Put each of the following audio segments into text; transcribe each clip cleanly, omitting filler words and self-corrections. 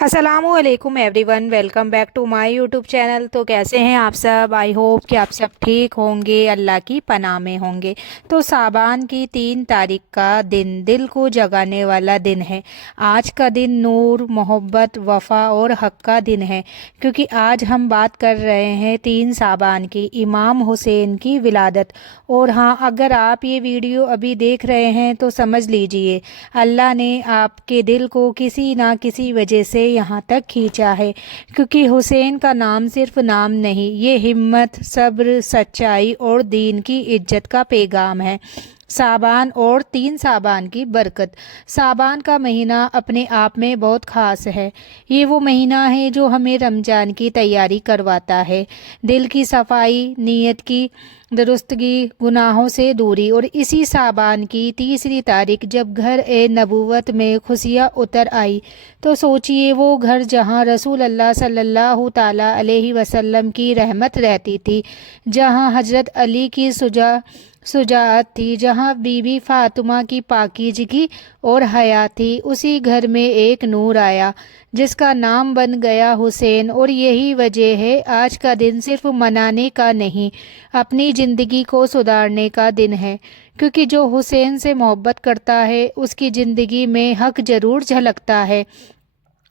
असलकुम everyone, welcome back to my YouTube channel. तो कैसे हैं आप सब? आई होप कि आप सब ठीक होंगे, अल्लाह की पनाह में होंगे। तो साबान की 3 तारीख का दिन दिल को जगाने वाला दिन है। आज का दिन नूर, मोहब्बत, वफ़ा और हक़ का दिन है, क्योंकि आज हम बात कर रहे हैं 3 साबान की, इमाम हुसैन की विलादत। और हाँ, अगर आप ये वीडियो अभी देख रहे हैं तो समझ लीजिए अल्लाह ने आपके दिल को किसी ना किसी वजह से यहाँ तक खींचा है, क्योंकि हुसैन का नाम सिर्फ नाम नहीं, ये हिम्मत, सब्र, सच्चाई और दीन की इज्जत का पैगाम है। साबान और 3 साबान की बरकत। साबान का महीना अपने आप में बहुत ख़ास है। ये वो महीना है जो हमें रमज़ान की तैयारी करवाता है, दिल की सफाई, नीयत की दुरुस्तगी, गुनाहों से दूरी। और इसी साबान की 3री तारीख जब घर ए नबूवत में खुशियाँ उतर आई, तो सोचिए वो घर जहाँ रसूल अल्लाह सल्लल्लाहु ताला अलैहि वसल्लम की रहमत रहती थी, जहाँ हजरत अली की सुजात थी, जहाँ बीबी फातिमा की पाकीज़गी और हया थी, उसी घर में एक नूर आया जिसका नाम बन गया हुसैन। और यही वजह है आज का दिन सिर्फ मनाने का नहीं, अपनी ज़िंदगी को सुधारने का दिन है, क्योंकि जो हुसैन से मोहब्बत करता है उसकी ज़िंदगी में हक ज़रूर झलकता है।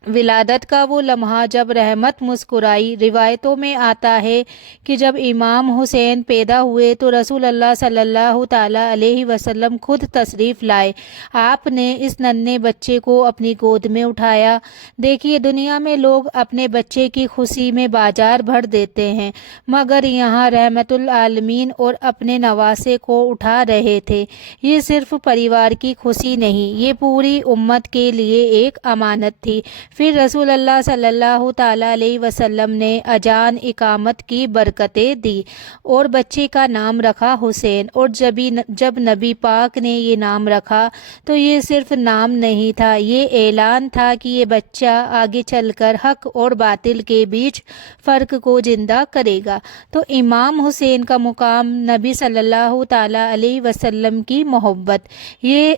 विलादत का वो लम्हा जब रहमत मुस्कुराई। रिवायतों में आता है कि जब इमाम हुसैन पैदा हुए तो रसूल अल्लाह सल्लल्लाहु ताला अलैहि वसल्लम खुद तशरीफ़ लाए। आपने इस नन्हे बच्चे को अपनी गोद में उठाया। देखिए, दुनिया में लोग अपने बच्चे की खुशी में बाजार भर देते हैं, मगर यहाँ रहमतुल आलमीन और अपने नवासे को उठा रहे थे। ये सिर्फ परिवार की खुशी नहीं, ये पूरी उम्मत के लिए एक अमानत थी। फिर रसूल अल्लाह सल्लल्लाहु ताला अलैहि वसल्लम ने अजान इकामत की बरकतें दी और बच्चे का नाम रखा हुसैन। और जब नबी पाक ने ये नाम रखा तो ये सिर्फ नाम नहीं था, ये ऐलान था कि ये बच्चा आगे चलकर हक और बातिल के बीच फ़र्क को जिंदा करेगा। तो इमाम हुसैन का मुकाम, नबी सल्लल्लाहु ताला अलैहि वसल्लम की मोहब्बत, ये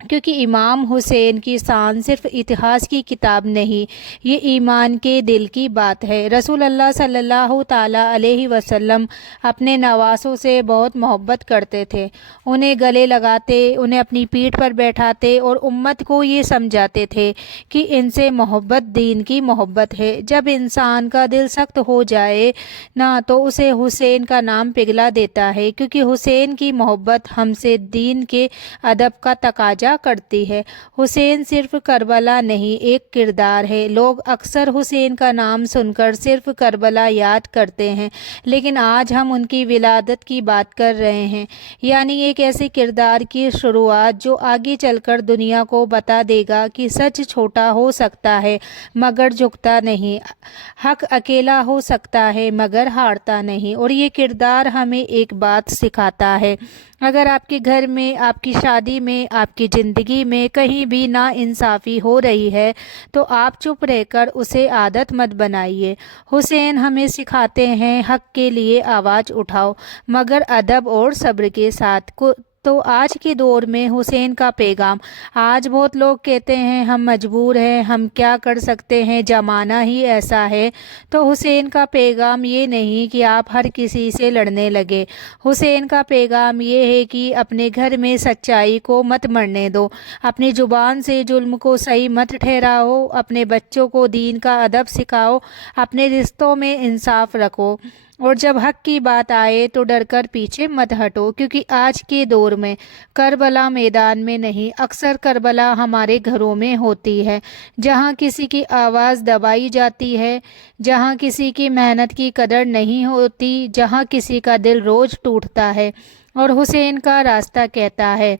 क्योंकि इमाम हुसैन की शान सिर्फ इतिहास की किताब नहीं, ये ईमान के दिल की बात है। रसूल अल्लाह सल्लल्लाहु ताला अलैहि वसल्लम अपने नवासों से बहुत मोहब्बत करते थे। उन्हें गले लगाते, उन्हें अपनी पीठ पर बैठाते और उम्मत को ये समझाते थे कि इनसे मोहब्बत दीन की मोहब्बत है। जब इंसान का दिल सख्त हो जाए ना, तो उसे हुसैन का नाम पिघला देता है, क्योंकि हुसैन की मोहब्बत हमसे दीन के अदब का तकाजा करती है। हुसैन सिर्फ करबला नहीं, एक किरदार है। लोग अक्सर हुसैन का नाम सुनकर सिर्फ करबला याद करते हैं, लेकिन आज हम उनकी विलादत की बात कर रहे हैं, यानी एक ऐसे किरदार की शुरुआत जो आगे चलकर दुनिया को बता देगा कि सच छोटा हो सकता है मगर झुकता नहीं, हक अकेला हो सकता है मगर हारता नहीं। और ये किरदार हमें एक बात सिखाता है, अगर आपके घर में, आपकी शादी में, आपकी ज़िंदगी में कहीं भी ना इंसाफ़ी हो रही है, तो आप चुप रहकर उसे आदत मत बनाइए। हुसैन हमें सिखाते हैं हक़ के लिए आवाज़ उठाओ, मगर अदब और सब्र के साथ। तो आज के दौर में हुसैन का पैगाम, आज बहुत लोग कहते हैं हम मजबूर हैं, हम क्या कर सकते हैं, ज़माना ही ऐसा है। तो हुसैन का पैगाम ये नहीं कि आप हर किसी से लड़ने लगे। हुसैन का पैगाम ये है कि अपने घर में सच्चाई को मत मरने दो, अपनी ज़ुबान से जुल्म को सही मत ठहराओ, अपने बच्चों को दीन का अदब सिखाओ, अपने रिश्तों में इंसाफ रखो, और जब हक की बात आए तो डरकर पीछे मत हटो। क्योंकि आज के दौर में करबला मैदान में नहीं, अक्सर करबला हमारे घरों में होती है, जहाँ किसी की आवाज़ दबाई जाती है, जहाँ किसी की मेहनत की कदर नहीं होती, जहाँ किसी का दिल रोज़ टूटता है। और हुसैन का रास्ता कहता है,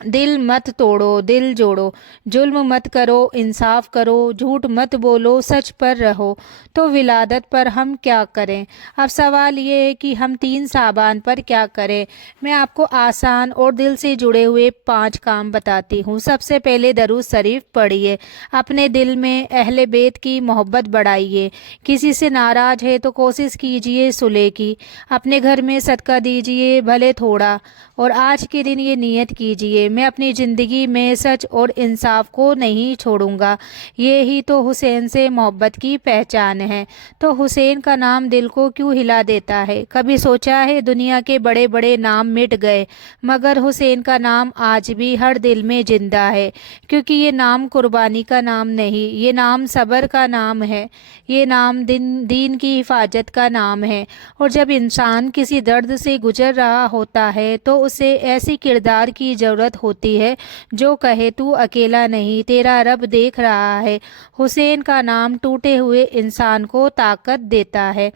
दिल मत तोड़ो, दिल जोड़ो, जुल्म मत करो, इंसाफ करो, झूठ मत बोलो, सच पर रहो। तो विलादत पर हम क्या करें? अब सवाल ये है कि हम 3 साबान पर क्या करें। मैं आपको आसान और दिल से जुड़े हुए 5 काम बताती हूँ। सबसे पहले दरूद शरीफ पढ़िए, अपने दिल में अहले बैत की मोहब्बत बढ़ाइए। किसी से नाराज़ है तो कोशिश कीजिए सुलह की। अपने घर में सदका दीजिए, भले थोड़ा, اور آج کے دن یہ نیت کیجئے، میں اپنی زندگی میں سچ اور انصاف کو نہیں چھوڑوں گا۔ یہی تو حسین سے محبت کی پہچان ہے۔ تو حسین کا نام دل کو کیوں ہلا دیتا ہے؟ کبھی سوچا ہے دنیا کے بڑے بڑے نام مٹ گئے مگر حسین کا نام آج بھی ہر دل میں زندہ ہے، کیونکہ یہ نام قربانی کا نام نہیں، یہ نام صبر کا نام ہے، یہ نام دین کی حفاظت کا نام ہے۔ اور جب انسان کسی درد سے گزر رہا ہوتا ہے تو اسے ایسی کردار کی ضرورت ہوتی ہے جو کہے تو اکیلا نہیں، تیرا رب دیکھ رہا ہے۔ حسین کا نام ٹوٹے ہوئے انسان کو طاقت دیتا ہے۔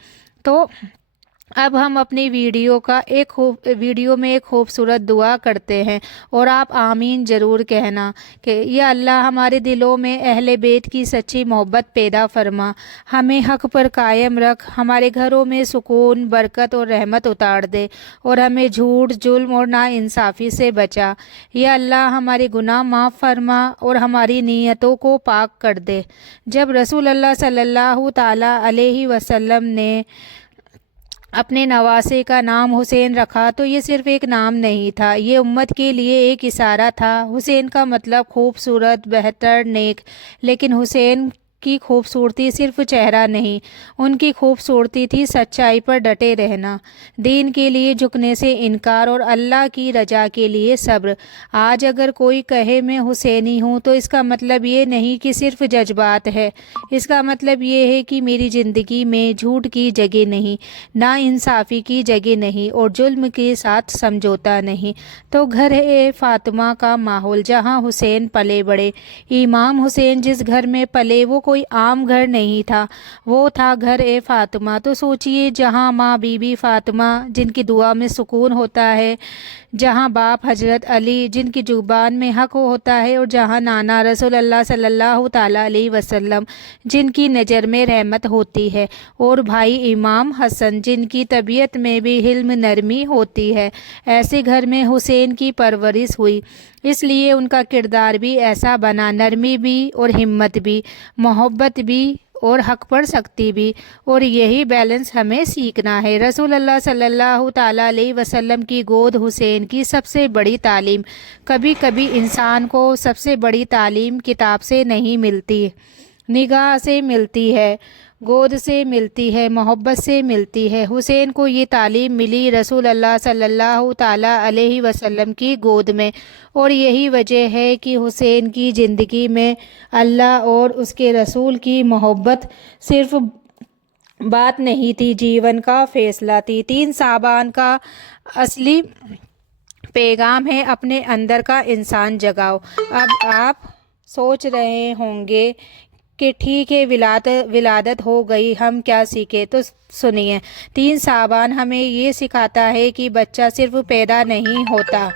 تو اب ہم اپنی ویڈیو میں ایک خوبصورت دعا کرتے ہیں اور آپ آمین ضرور کہنا کہ یا اللہ ہمارے دلوں میں اہل بیت کی سچی محبت پیدا فرما، ہمیں حق پر قائم رکھ، ہمارے گھروں میں سکون، برکت اور رحمت اتار دے اور ہمیں جھوٹ، ظلم اور ناانصافی سے بچا۔ یا اللہ ہمارے گناہ معاف فرما اور ہماری نیتوں کو پاک کر دے۔ جب رسول اللہ صلی اللہ تعالی علیہ وسلم نے اپنے نواسے کا نام حسین رکھا تو یہ صرف ایک نام نہیں تھا، یہ امت کے لیے ایک اشارہ تھا۔ حسین کا مطلب خوبصورت، بہتر، نیک، لیکن حسین کی خوبصورتی صرف چہرہ نہیں، ان کی خوبصورتی تھی سچائی پر ڈٹے رہنا، دین کے لیے جھکنے سے انکار اور اللہ کی رضا کے لیے صبر۔ آج اگر کوئی کہے میں حسینی ہوں تو اس کا مطلب یہ نہیں کہ صرف جذبات ہے، اس کا مطلب یہ ہے کہ میری زندگی میں جھوٹ کی جگہ نہیں، ناانصافی کی جگہ نہیں اور ظلم کے ساتھ سمجھوتا نہیں۔ تو گھر فاطمہ کا ماحول جہاں حسین پلے بڑے، امام حسین جس گھر میں پلے وہ کوئی عام گھر نہیں تھا، وہ تھا گھر فاطمہ۔ تو سوچئے جہاں ماں بی بی فاطمہ جن کی دعا میں سکون ہوتا ہے، جہاں باپ حضرت علی جن کی زبان میں حق ہوتا ہے، اور جہاں نانا رسول اللہ صلی اللہ تعالی علیہ وسلم جن کی نظر میں رحمت ہوتی ہے، اور بھائی امام حسن جن کی طبیعت میں بھی حلم نرمی ہوتی ہے، ایسے گھر میں حسین کی پرورش ہوئی، اس لیے ان کا کردار بھی ایسا بنا، نرمی بھی اور ہمت بھی، محبت بھی اور حق پر سختی بھی۔ اور یہی بیلنس ہمیں سیکھنا ہے۔ رسول اللہ صلی اللہ تعالی علیہ وسلم کی گود حسین کی سب سے بڑی تعلیم۔ کبھی کبھی انسان کو سب سے بڑی تعلیم کتاب سے نہیں ملتی، نگاہ سے ملتی ہے، گود سے ملتی ہے، محبت سے ملتی ہے۔ حسین کو یہ تعلیم ملی رسول اللہ صلی اللہ تعالی علیہ وسلم کی گود میں، اور یہی وجہ ہے کہ حسین کی زندگی میں اللہ اور اس کے رسول کی محبت صرف بات نہیں تھی، جیون کا فیصلہ تھی۔ 3 صابان کا اصلی پیغام ہے اپنے اندر کا انسان جگاؤ۔ اب آپ سوچ رہے ہوں گے کہ ٹھیک ہے ولادت ہو گئی، ہم کیا سیکھے؟ تو سنیے، 3 صابان ہمیں یہ سکھاتا ہے کہ بچہ صرف پیدا نہیں ہوتا،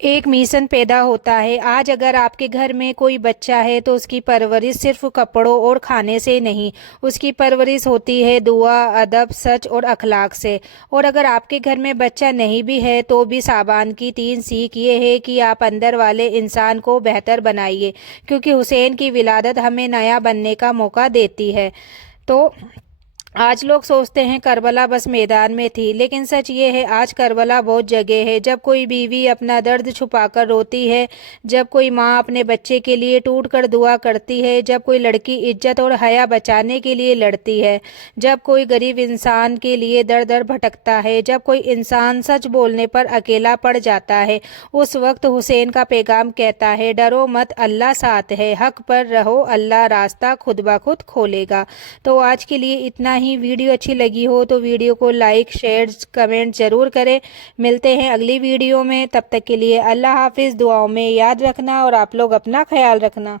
ایک مشن پیدا ہوتا ہے۔ آج اگر آپ کے گھر میں کوئی بچہ ہے تو اس کی پرورش صرف کپڑوں اور کھانے سے نہیں، اس کی پرورش ہوتی ہے دعا، ادب، سچ اور اخلاق سے۔ اور اگر آپ کے گھر میں بچہ نہیں بھی ہے تو بھی صابان کی 3 سیکھ یہ ہے کہ آپ اندر والے انسان کو بہتر بنائیے، کیونکہ حسین کی ولادت ہمیں نیا بننے کا موقع دیتی ہے۔ تو آج لوگ سوچتے ہیں کربلا بس میدان میں تھی، لیکن سچ یہ ہے آج کربلا بہت جگہ ہے۔ جب کوئی بیوی اپنا درد چھپا کر روتی ہے، جب کوئی ماں اپنے بچے کے لیے ٹوٹ کر دعا کرتی ہے، جب کوئی لڑکی عزت اور حیا بچانے کے لیے لڑتی ہے، جب کوئی غریب انسان کے لیے در در بھٹکتا ہے، جب کوئی انسان سچ بولنے پر اکیلا پڑ جاتا ہے، اس وقت حسین کا پیغام کہتا ہے ڈرو مت، اللہ ساتھ ہے، حق پر رہو، اللہ راستہ خود بخود کھولے گا۔ تو آج کے لیے اتنا ہی۔ ویڈیو اچھی لگی ہو تو ویڈیو کو لائک، شیئر، کمنٹ ضرور کریں۔ ملتے ہیں اگلی ویڈیو میں، تب تک کے لیے اللہ حافظ۔ دعاؤں میں یاد رکھنا اور آپ لوگ اپنا خیال رکھنا۔